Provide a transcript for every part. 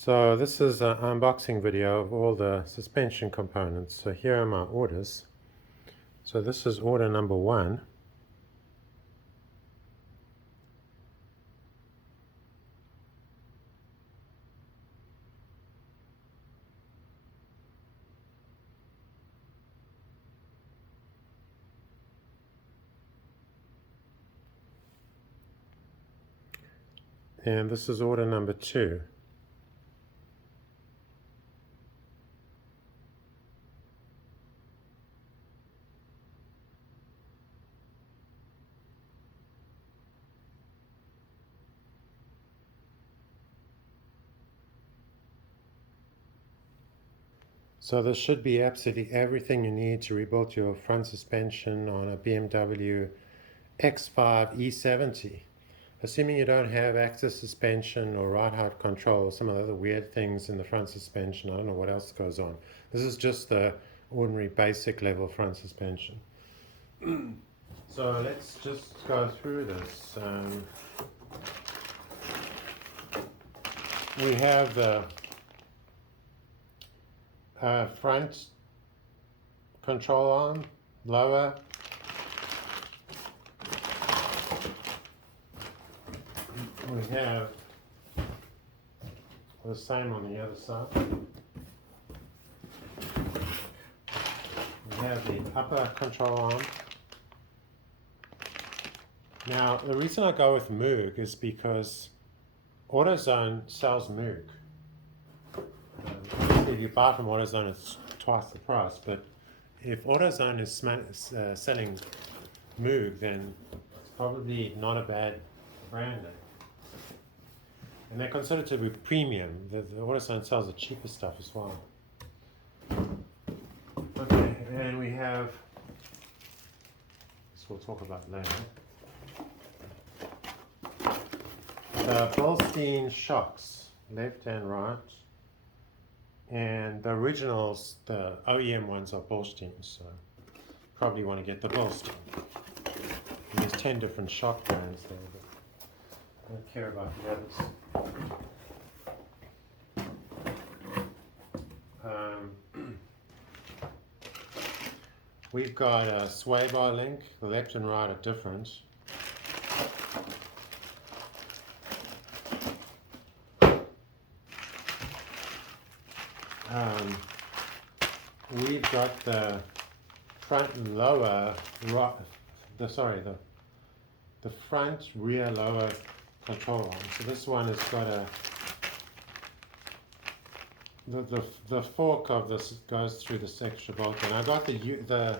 So this is an unboxing video of all the suspension components. So here are my orders. So this is order number 1. And this is order number 2. So this should be absolutely everything you need to rebuild your front suspension on a BMW X5 E70. Assuming you don't have active suspension or right height control or some of the other weird things in the front suspension, I don't know what else goes on. This is just the ordinary basic level front suspension. So let's just go through this. We have the front control arm, lower. We have the same on the other side. We have the upper control arm. Now, the reason I go with Moog is because AutoZone sells Moog. Obviously, if you buy from AutoZone, it's twice the price, but if AutoZone is selling Moog, then it's probably not a bad brand name. And they're considered to be premium. The AutoZone sells the cheaper stuff as well. Okay, and we have, this we'll talk about later, the Bilstein shocks, left and right. And the originals, the OEM ones are Bilstein, so probably want to get the Bilstein. And there's 10 different shock brands there, but I don't care about the others. We've got a sway bar link. The left and right are different. We've got the front and lower, the front rear lower control arm. So this one has got a, the fork of this goes through this extra bolt, and I got the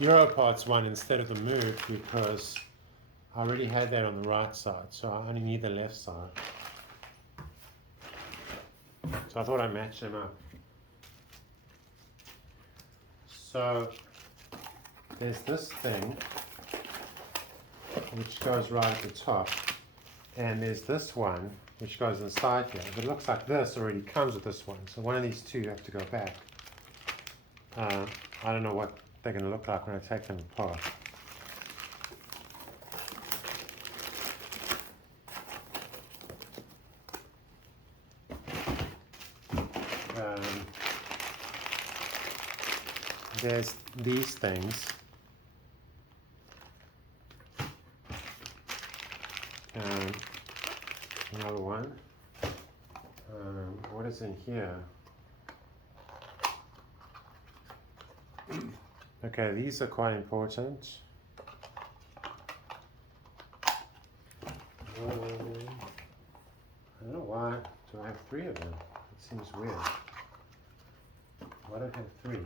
Europarts one instead of the Moog because I already had that on the right side, so I only need the left side. So I thought I'd match them up. So there's this thing which goes right at the top, and there's this one which goes inside here. But it looks like this already comes with this one, so one of these two have to go back. I don't know what they're going to look like when I take them apart. There's these things. Another one. What is in here? Okay, these are quite important. I don't know why do I have 3 of them. It seems weird. Why do I have 3?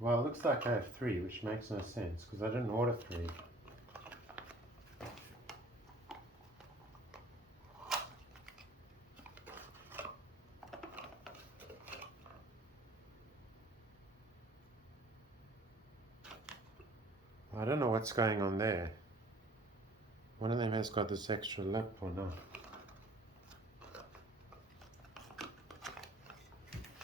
Well, it looks like I have 3, which makes no sense because I didn't order 3. I don't know what's going on there. One of them has got this extra lip or not.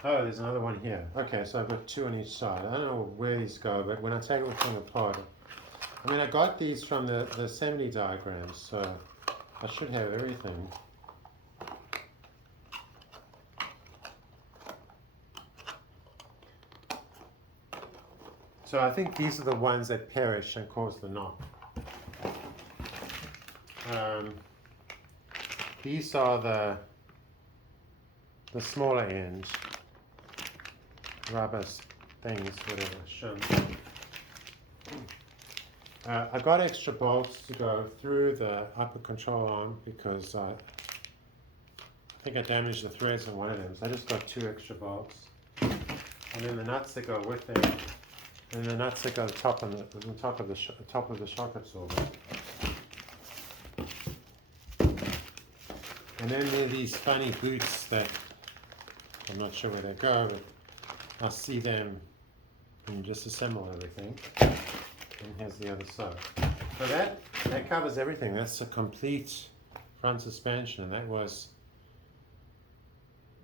Oh, there's another one here. Okay, so I've got two on each side. I don't know where these go, but when I take everything apart, I mean, I got these from the assembly diagrams, so I should have everything. So I think these are the ones that perish and cause the knock. These are the smaller end rubber things, whatever, shim. I got extra bolts to go through the upper control arm because I think I damaged the threads on one of them, so I just got two extra bolts. And then the nuts that go with them, and the nuts that go on top of the shock absorber. And then there are these funny boots that I'm not sure where they go, but I'll see them and you just assemble everything. And here's the other side. So that covers everything. That's a complete front suspension, and that was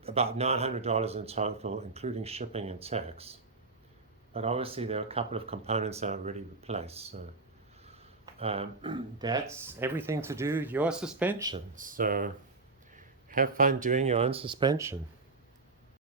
about $900 in total, including shipping and tax. But obviously there are a couple of components that are already replaced. So that's everything to do your suspension. So have fun doing your own suspension.